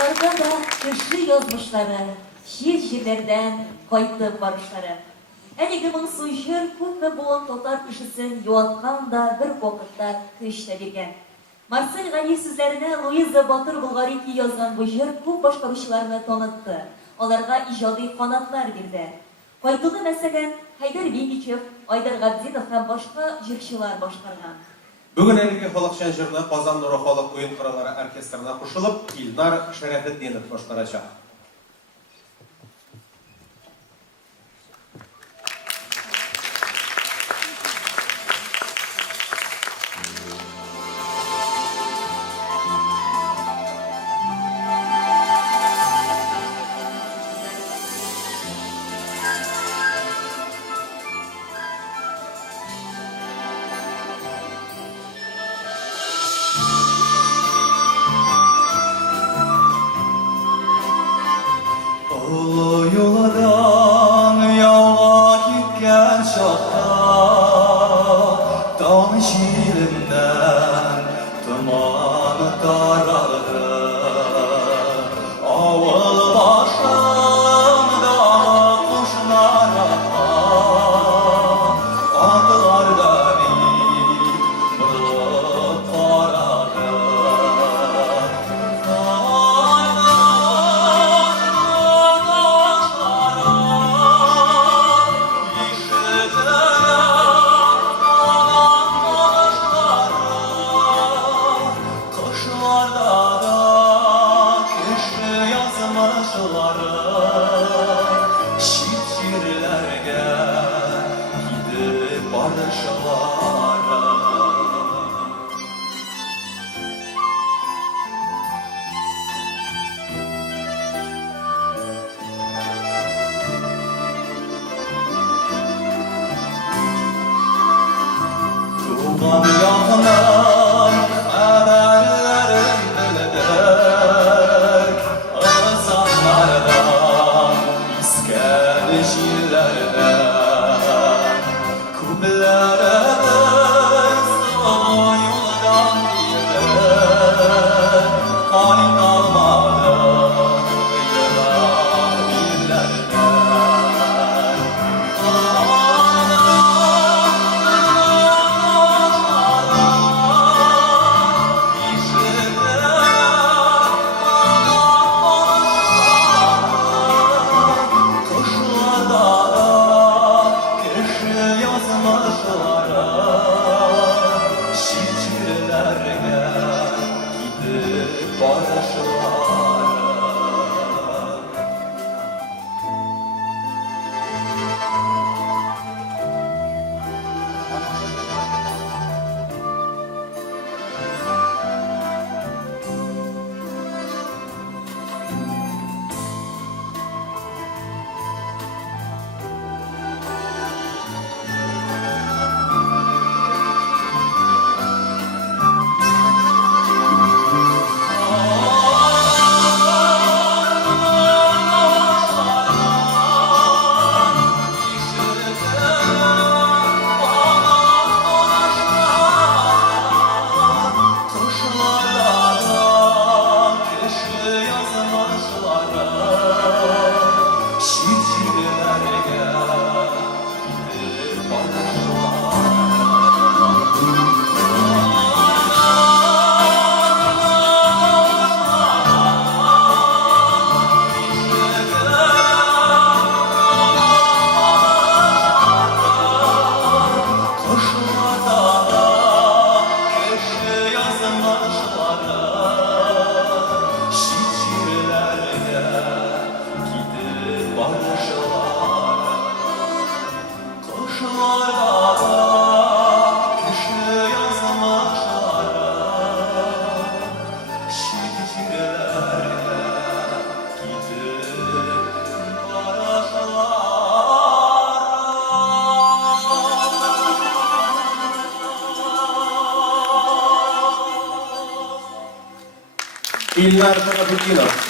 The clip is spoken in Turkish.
Kışlarda da kışı yazmışları, şiirlerden kayıtlı barışları. Әлеге суйшыр күпме буын татар кешесен юаткан да бер вакытта көч тә биргән. Марсель Гали сүзләренә Луиза Батыр Булгарики язган бу җыр күп башкаручыларны танытты. Аларга иҗади канатлар бирде. Кайтуны мәсәлән Хайдар Бигичев, Айдар Габдинов һәм башка җырчылар башкарган. Бүген әлеге халыкчан җырны Казан Нуры халык уен кораллары оркестрына кушылып, Илнар Шәрәфетдинов башкарачак. Yoldan yola gitken şahta dağın şiirinden dumanı karardı. Avul başımda kuşlar atlar beni bulut karardı. Tuğan yakınım haberlerin bildik Ağızlardan, iskeli şiirlerden Kubbelerimiz o yoldan girdik Halim kalmadı yılan illerden İlnar Şərəfetdinov.